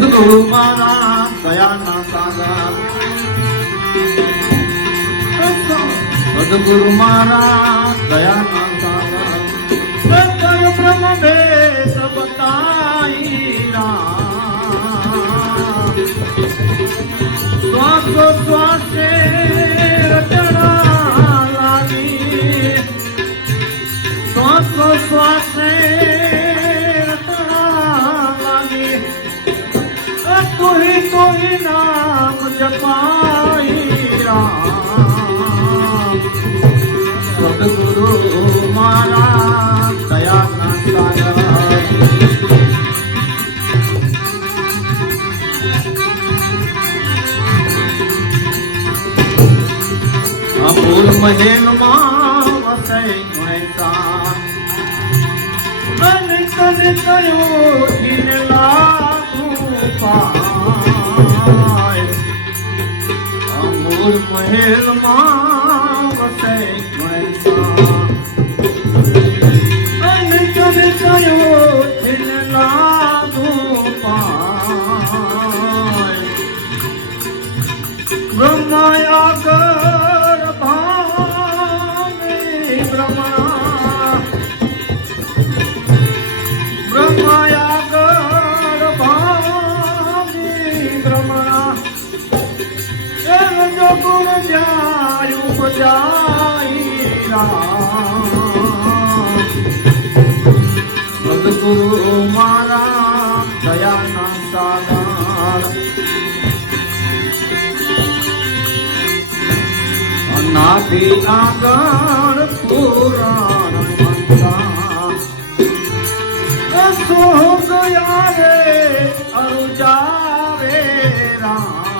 સદગુરુ મારા દયાના સાગર સદગુરુ મારા દયાના સાગર શ્વાસે નામ જપાઈ રામ સદગુરુ મારા દયા સાગર અમૂલ મહેલમાં વસે મહેતા અને તને કયો દિન લાગુ પાય અમૂલ મહેલમાં વસે અને તને કયો લાગુ પાય. ઉપજાઈ રામ સદગુરુ મારા દયાના સાગર અનાદિ આગળ પુરાણ મંતા રે અરુજા રે રામ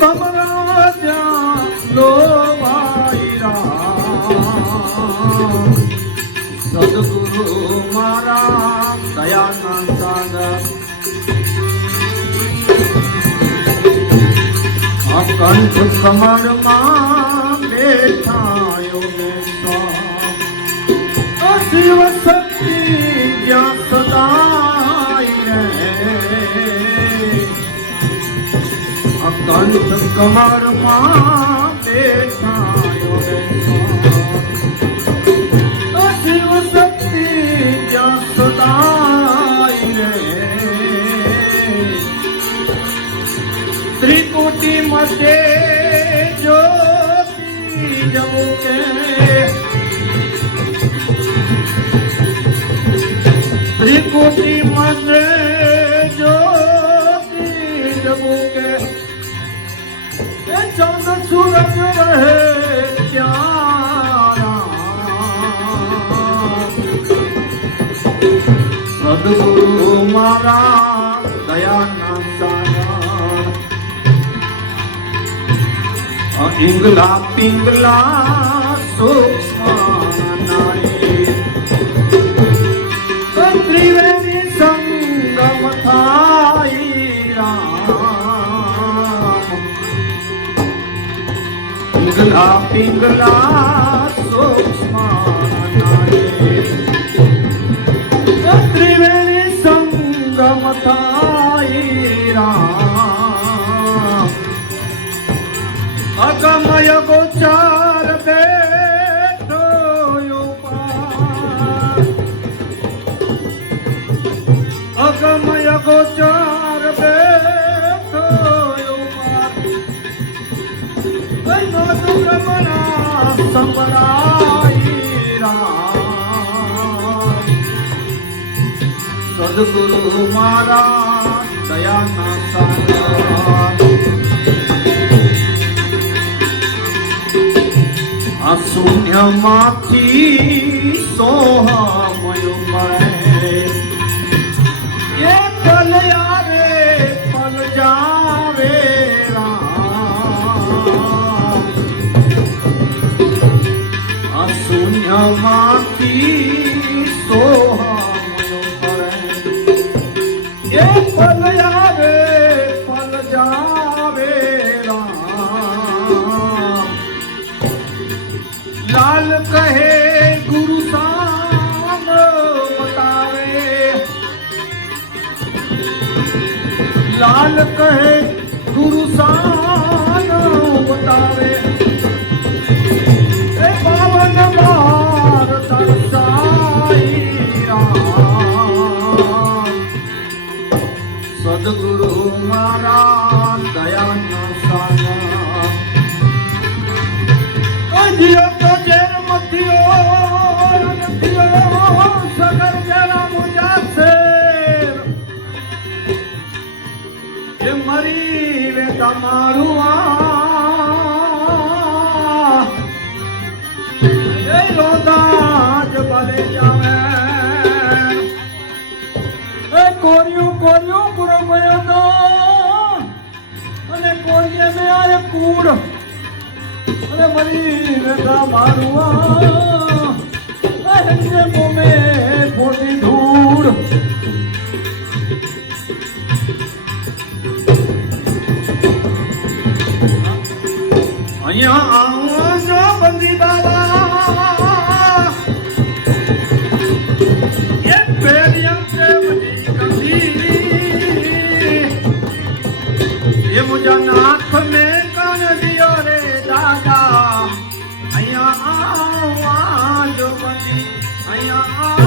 ભમરા ત્યાં લોભાઈ રામ સદગુરુ મારા દયાનંદ સાગર અકંઠ કમળમાં બેઠાયો બેઠા. શિવ શક્તિ જ્યાં કમળમાં બેઠાયો બેઠો શિવ શક્તિ જ્યાં સદાય ત્રિકુટી જો જ્યોતિ જમુકે ત્રિકુટી જમુકે એ સદગુરુ મારા દયાના સાગર ઇંગલા પિંગલા સૂક્ષ્મ પિંગલા સૂક્ષ્મ ત્રિવેણી સંગમ થાય રામ સદગુરુ મારા દયાના સાગર આ શૂન્યમાંથી સોહમયું મળે સોહામણો કરે એ પલ આવે પલ જાવે રામ લાલ કહે તમારું એ રોદાજ બને જાવે એ કોરિયું કોરિયું પૂરો ગયો તો કોઈએ ને આરે કૂડ અરે મરી રતા મારુઆ. અરે મોમે ફોટી ધૂળ. Yeah.